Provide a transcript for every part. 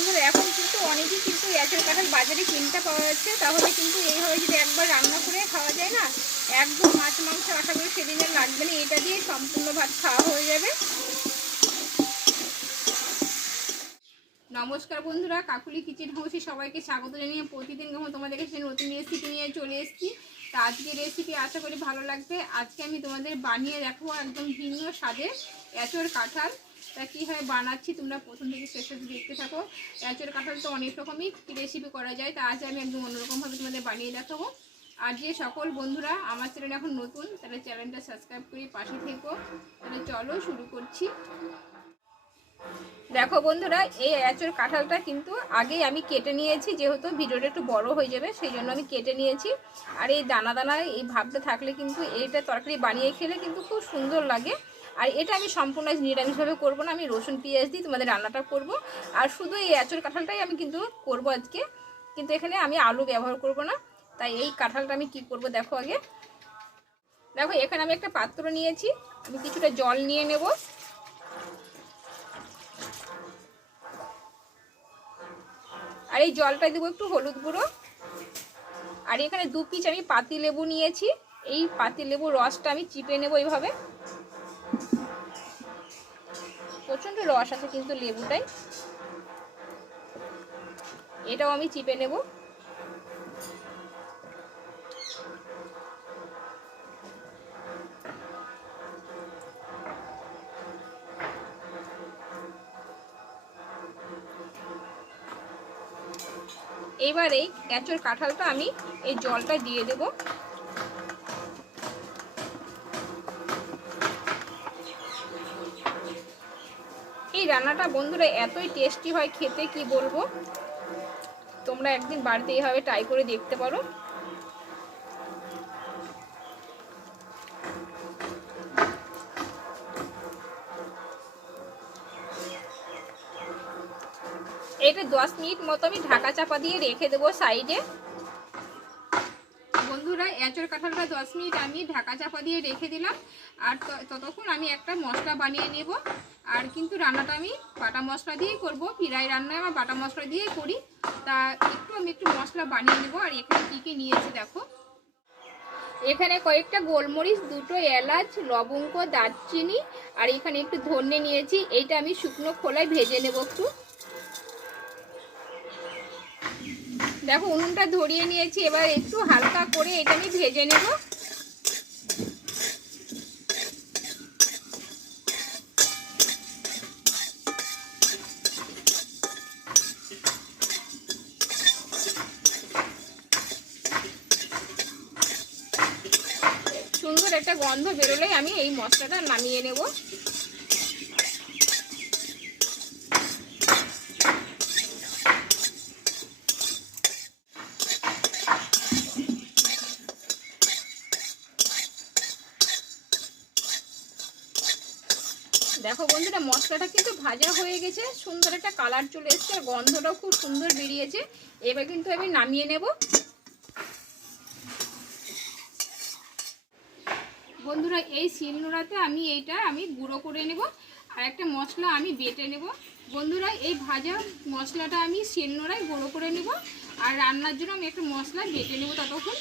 বন্ধুরা, এখন কিন্তু অনেকেই কিন্তু এঁচড় কাঁঠাল বাজারে কিনতে পাওয়া যাচ্ছে। তাহলে কিন্তু এইভাবে যদি একবার রান্না করে খাওয়া যায় না, একদম মাছ, মাংস আশা করি সেদিনে লাগবে না। এটা দিয়ে সম্পূর্ণ ভাত খাওয়া হয়ে যাবে। নমস্কার বন্ধুরা, কাকুলি কিচেন হাউসে সবাইকে স্বাগত জানিয়ে প্রতিদিন যখন তোমাদের কাছে নতুন রেসিপি নিয়ে চলে এসেছি, তা আজকে রেসিপি আশা করি ভালো লাগবে। আজকে আমি তোমাদের বানিয়ে দেখাবো একদম ভিন্ন স্বাদের এঁচড় কাঁঠাল। তা কীভাবে বানাচ্ছি, তোমরা প্রথম থেকে শেষ দেখতে থাকো। এঁচড় কাঁঠাল তো অনেক রকমই রেসিপি করা যায়, তা আজ আমি একদম অন্যরকমভাবে তোমাদের বানিয়ে দেখাবো। আর যে সকল বন্ধুরা আমার চ্যানেল এখন নতুন তাহলে চ্যানেলটা সাবস্ক্রাইব করে পাশে থেকো। তাহলে চলো শুরু করছি। দেখো বন্ধুরা, এই এঁচড় কাঁঠালটা কিন্তু আগেই আমি কেটে নিয়েছি, যেহেতু ভিডিওটা একটু বড় হয়ে যাবে, সেই জন্য আমি কেটে নিয়েছি। আর এই দানা দানা এই ভাবটা থাকলে কিন্তু এইটা তরকারি বানিয়ে খেলে কিন্তু খুব সুন্দর লাগে। আর এটা আমি সম্পূর্ণ নিরামিষভাবে করব না, আমি রসুন, পেঁয়াজ দিয়ে তোমাদের রান্নাটা করব। আর শুধু এই এঁচড় কাঁঠালটাই আমি কিন্তু করব আজকে, কিন্তু এখানে আমি আলু ব্যবহার করব না, তাই এই কাঁঠালটা আমি কি করব দেখো আগে। দেখো, এখানে আমি একটা পাত্র নিয়েছি, আমি কিছুটা জল নিয়ে নেব। আর এই জলটায় দেবো একটু হলুদ গুঁড়ো। আর এখানে দু পিস আমি পাতি লেবু নিয়েছি, এই পাতি লেবু রসটা আমি চিপে নেব এইভাবে। প্রচণ্ড রস আছে কিন্তু লেবুটাই। এটাও আমি চিপে নেব। এবার এঁচড় কাঁঠালটা আমি এই জলটা দিয়ে দেবো। রান্নাটা বন্ধুরা এতই টেস্টি হয়, খেতে কি বলব? তোমরা একদিন বাড়িতে এইভাবে ট্রাই করে দেখতে পারো। এটা দশ মিনিট মতো আমি ঢাকা চাপা দিয়ে রেখে দেবো সাইডে বন্ধুরা এঁচড় কাঁঠালটা দশ মিনিট আমি ঢাকা চাপা দিয়ে রেখে দিলাম। আর ততক্ষণ আমি একটা মশলা বানিয়ে নেব। আর কিন্তু রান্নাটা আমি বাটা মশলা দিয়েই করব। ফিরাই রান্নায় আমার বাটা মশলা দিয়েই করি। তা একটু আমি একটু মশলা বানিয়ে নেব। আর এখানে কী কী নিয়েছি দেখো। এখানে কয়েকটা গোলমরিচ, দুটো এলাচ, লবঙ্গ, দারচিনি, আর এখানে একটু ধনে নিয়েছি। এইটা আমি শুকনো খোলায় ভেজে নেব একটু। দেখো, উনুনটা ধরিয়ে নিয়েছি, এবার একটু হালকা করে এটা আমি ভেজে নেব। সুন্দর একটা গন্ধ বেরোলেই আমি এই মশলাটা নামিয়ে নেব। দেখো বন্ধুরা, মশলাটা কিন্তু ভাজা হয়ে গেছে, সুন্দর একটা কালার চলে এসছে, আর গন্ধটাও খুব সুন্দর বেরিয়েছে। এবার কিন্তু আমি নামিয়ে নেব। বন্ধুরা, এই শিলনোড়াতে আমি এইটা আমি গুঁড়ো করে নেব, আর একটা মশলা আমি বেটে নেব। বন্ধুরা, এই ভাজা মশলাটা আমি শিলনোড়ায় গুঁড়ো করে নেব, আর রান্নার জন্য আমি একটা মশলা বেটে নেব ততক্ষণ।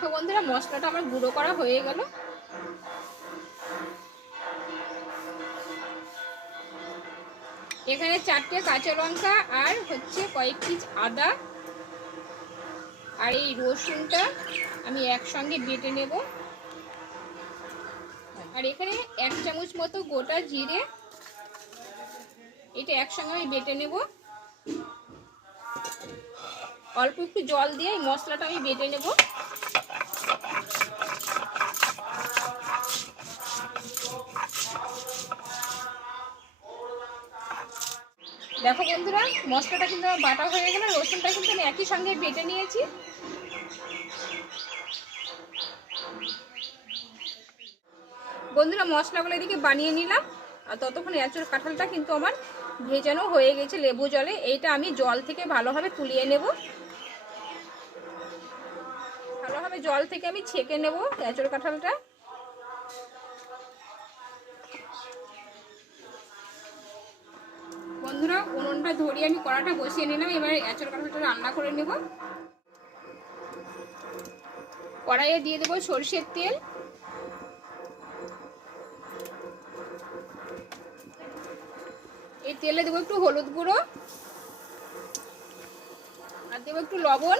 দেখো বন্ধুরা, মশলাটা আমার গুঁড়ো করা হয়ে গেল। এখানে চারটে কাঁচা লঙ্কা আর হচ্ছে কয়েক পিস আদা আর এই রসুনটা আমি একসঙ্গে বেটে নেব। আর এখানে এক চামচ মতো গোটা জিরে, এটা একসঙ্গে আমি বেটে নেব। অল্প একটু জল দিয়ে এই মশলাটা আমি বেটে নেব। দেখো বন্ধুরা, মশলাটা কিন্তু আমার বাটা হয়ে গেল রসুনটা কিন্তু আমি একই সঙ্গে বেটে নিয়েছি। বন্ধুরা, মশলাগুলো এদিকে বানিয়ে নিলাম, আর ততক্ষণ এঁচড় কাঁঠালটা কিন্তু আমার ভেজানো হয়ে গেছে লেবু জলে। এইটা আমি জল থেকে ভালোভাবে তুলিয়ে নেব। ভালোভাবে জল থেকে আমি ছেঁকে নেব এঁচড় কাঁঠালটা। বন্ধুরা, উনুনটা ধরিয়ে আমি কড়াটা বসিয়ে নিলাম। এবার এঁচড় কাঁঠালটা রান্না করে নেব। কড়াইয়ে দিয়ে দেবো সরষের তেল। এই তেলে দেবো একটু হলুদ গুঁড়ো। আর দেবো একটু লবণ।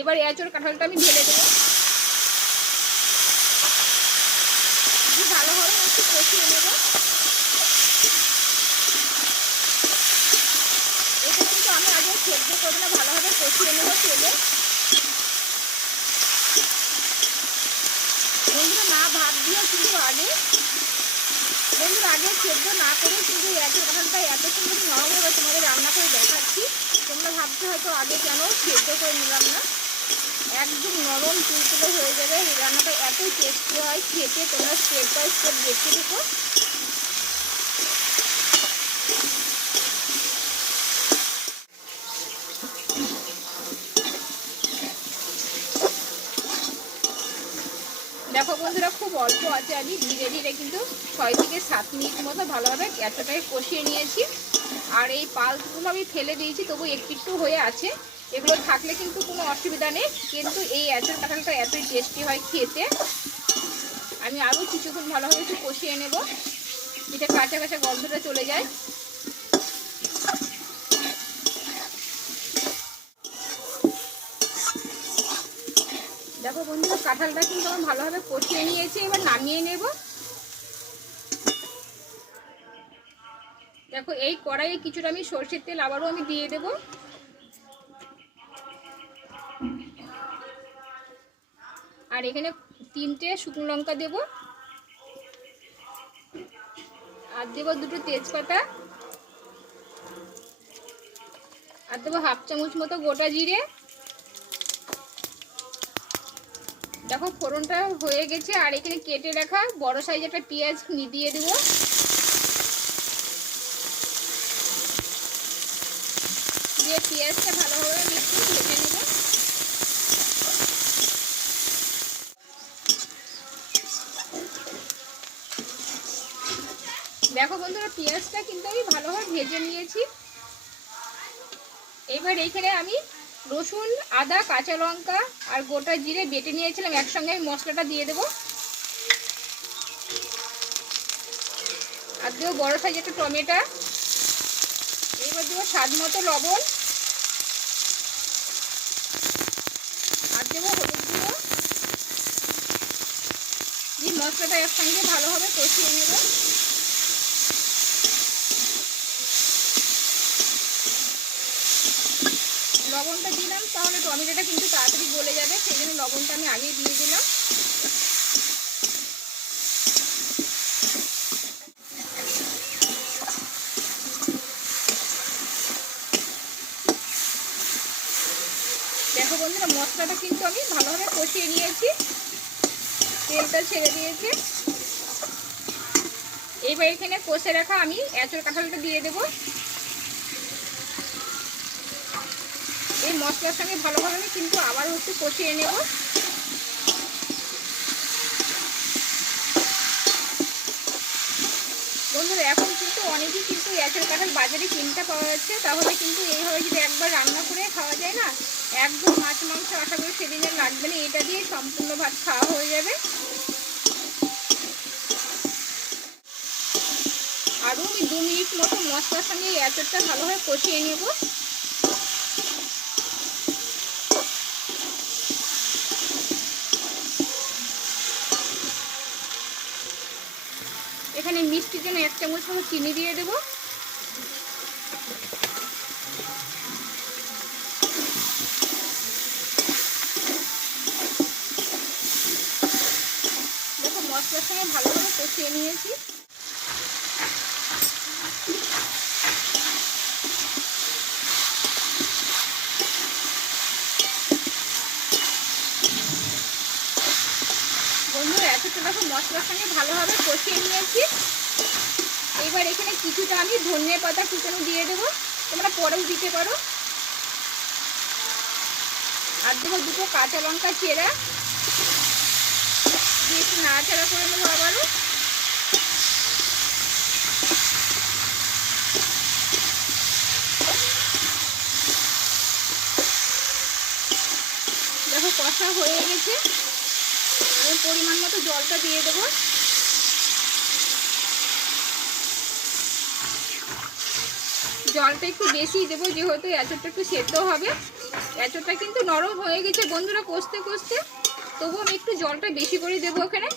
এবার এঁচড় কাঁঠালটা আমি ঢেলে দেবো দিয়ে ভালোভাবে একটু কষিয়ে নেব এটা কিন্তু আমি আগে সেদ্ধ না ভালোভাবে কষিয়ে নেব তেলে। বন্ধুরা, না, ভাত দিয়েও কিন্তু আগে বন্ধুরা, আগে সেদ্ধ না করে কিন্তু এত কাঁঠালটা এত সুন্দর নরম হবে তোমাদের রান্না করে দেখাচ্ছি। তোমরা ভাবছ হয়তো আগে কেন সেদ্ধ করে নিলাম না? একদম নরম তুলতুলে হয়ে যাবে। এই রান্নাটা এতই টেস্টি হয়, খেতে তোমরা স্টেপ বাই স্টেপ দেখতে দেখো দেখো বন্ধুরা খুব অল্প আছে, আমি ধীরে ধীরে কিন্তু ছয় থেকে সাত মিনিট মতো ভালোভাবে এতটাই কষিয়ে নিয়েছি। আর এই পালগুলো আমি ফেলে দিয়েছি, তবু একটু একটু হয়ে আছে। এগুলো থাকলে কিন্তু কোনো অসুবিধা নেই, কিন্তু এই এঁচড় কাঁঠালটা এতই টেস্টি হয় খেতে। আমি আরও কিছুক্ষণ ভালোভাবে একটু কষিয়ে নেব, এটা কাঁচা কাঁচা গন্ধটা চলে যায়। দেখো বন্ধুরা, কাঁঠালটা কিন্তু আমি ভালোভাবে কষিয়ে নিয়েছি, এবার নামিয়ে নেব। দেখো, এই কড়াইয়ে কিছুটা আমি সর্ষের তেল আবারও আমি দিয়ে দেব। আর এখানে তিনটে শুকনো লঙ্কা দেব। আর দেবো দুটো তেজপাতা। আর দেবো হাফ চামচ মতো গোটা জিরে। দেখো, ফোড়নটা হয়ে গেছে, আর এখানে কেটে রাখা বড় সাইজ একটা পেঁয়াজ দিয়ে দেবো। দিয়ে পেঁয়াজটা ভালোভাবে আমি ভেজে নেব। দেখো বন্ধুরা, পেঁয়াজটা কিন্তু আমি ভালোভাবে ভেজে নিয়েছি। এবার এইখানে আমি রসুন, আদা, কাঁচা লঙ্কা আর গোটা জিরে বেটে নিয়েছিলাম। একসঙ্গে আমি মশলাটা দিয়ে দেবো। আর দেবো বড়ো সাইজ একটা টমেটো। এবার দেবো স্বাদ মতো লবণ। আর দেবো হলুদ গুঁড়ো। দিয়ে মশলাটা একসঙ্গে ভালোভাবে কষিয়ে নেব। লবণটা দিলাম, তাহলে টমেটোটা কিন্তু তাড়াতাড়ি গলে যাবে, সেই জন্য লবণটা আমি আগেই দিয়ে দিলাম। দেখো বন্ধুরা, মশলাটা কিন্তু আমি ভালোভাবে কষিয়ে নিয়েছি। তেলটা ছেড়ে দিয়েছে। এইবার এখানে কষে রাখা আমি এঁচড় কাঁঠালটা দিয়ে দেবো। এই মশলার সঙ্গে ভালোভাবে আমি কিন্তু আবারও একটু কষিয়ে নেব। বন্ধুরা, এখন কিন্তু অনেকেই কিন্তু এঁচড় কাঁঠাল বাজারে কিনতে পাওয়া যাচ্ছে। তাহলে কিন্তু এইভাবে যদি একবার রান্না করে খাওয়া যায় না, একদম মাছ, মাংস আশা করি সেদিনে লাগবে না। এটা দিয়ে সম্পূর্ণ ভাত খাওয়া হয়ে যাবে। আরও আমি দু মিনিট মতো মশলার সঙ্গে এই এঁচড়টা ভালোভাবে কষিয়ে নেব। জন্য এক চামচ মতো চিনি দিয়ে দেব। দেখো, মশলার সঙ্গে ভালোভাবে কষিয়ে নিয়েছি। বন্ধুরা, এতটা দেখো মশলার সঙ্গে ভালোভাবে কষিয়ে নিয়েছি। এবার এখানে কিছুটা আমি ধনিয়া পাতা কুচানো দিয়ে দেবো। তোমরা পরেও দিতে পারো। আর দেবো দুটো কাঁচা লঙ্কা চেরা। দিয়ে একটু নাড়াচাড়া করে নেব আবারও। দেখো কষা হয়ে গেছে। আমি পরিমাণ মতো জলটা দিয়ে দেবো। জলটা একটু বেশি দেবো, যেহেতু এঁচড়টা একটু সেদ্ধ হবে। এঁচড়টা কিন্তু নরম হয়ে গেছে। বন্ধুরা, কষতে কষতে তবু আমি একটু জলটা বেশি করে দেবো ওখানে।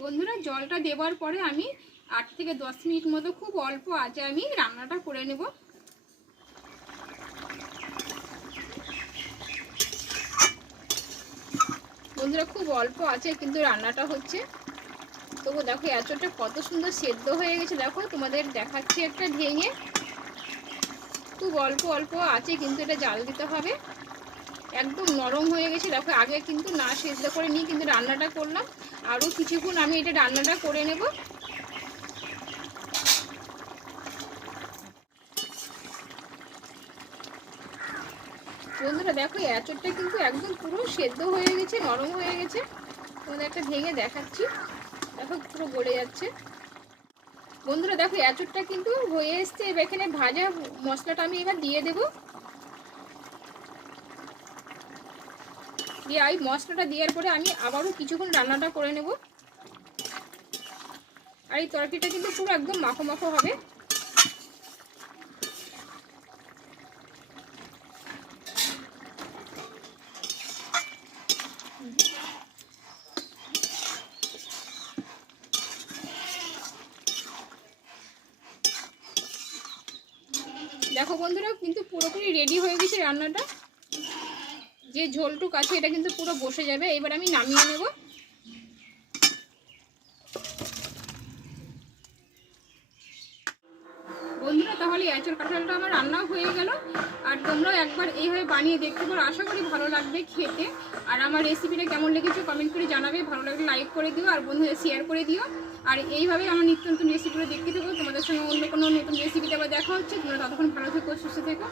বন্ধুরা, জলটা দেওয়ার পরে আমি আট থেকে দশ মিনিট মতো খুব অল্প আছে আমি রান্নাটা করে নেব। বন্ধুরা খুব অল্প আছে, কিন্তু রান্নাটা হচ্ছে। তবু দেখো, এতটা কত সুন্দর সেদ্ধ হয়ে গেছে। দেখো, তোমাদের দেখাচ্ছি একটা ভেঙে। খুব অল্প অল্প আছে, কিন্তু এটা জাল দিতে হবে। একদম নরম হয়ে গেছে। দেখো, আগে কিন্তু না সেদ্ধ করে নিই কিন্তু রান্নাটা করলাম। আরও কিছুক্ষণ আমি এটা রান্নাটা করে নেব। বন্ধুরা, দেখো এঁচড়টা কিন্তু একদম পুরো সেদ্ধ হয়ে গেছে, নরম হয়ে গেছে। তোমাদের একটা ভেঙে দেখাচ্ছি। দেখো, পুরো গড়ে যাচ্ছে। বন্ধুরা, দেখো এঁচড়টা কিন্তু হয়ে এসছে। এবার এখানে ভাজা মশলাটা আমি এবার দিয়ে দেবো। দিয়ে এই মশলাটা দেওয়ার পরে আমি আবারও কিছুক্ষণ রান্নাটা করে নেব। আর এই তরকারিটা কিন্তু পুরো একদম মাখো মাখো হবে। দেখো বন্ধুরা, কিন্তু পুরোপুরি রেডি হয়ে গেছে রান্নাটা। যে ঝোলটুক আছে, এটা কিন্তু পুরো বসে যাবে। এবার আমি নামিয়ে নেব। বন্ধুরা, তাহলে এঁচড় কাঁঠালটা আমার রান্নাও হয়ে গেল। আর তোমরাও একবার এইভাবে বানিয়ে দেখতে পারো। আশা করি ভালো লাগবে খেতে। আর আমার রেসিপিটা কেমন লেগেছে কমেন্ট করে জানাবে। ভালো লাগলে লাইক করে দিও। আর বন্ধুদের শেয়ার করে দিও। আর এইভাবেই আমার নিত্য নতুন রেসিপিগুলো দেখতে থাকো। তোমাদের সঙ্গে অন্য কোনো নতুন রেসিপিতে আবার দেখা হচ্ছে। তোমরা ততক্ষণ ভালো থেকো, সুস্থ থেকো।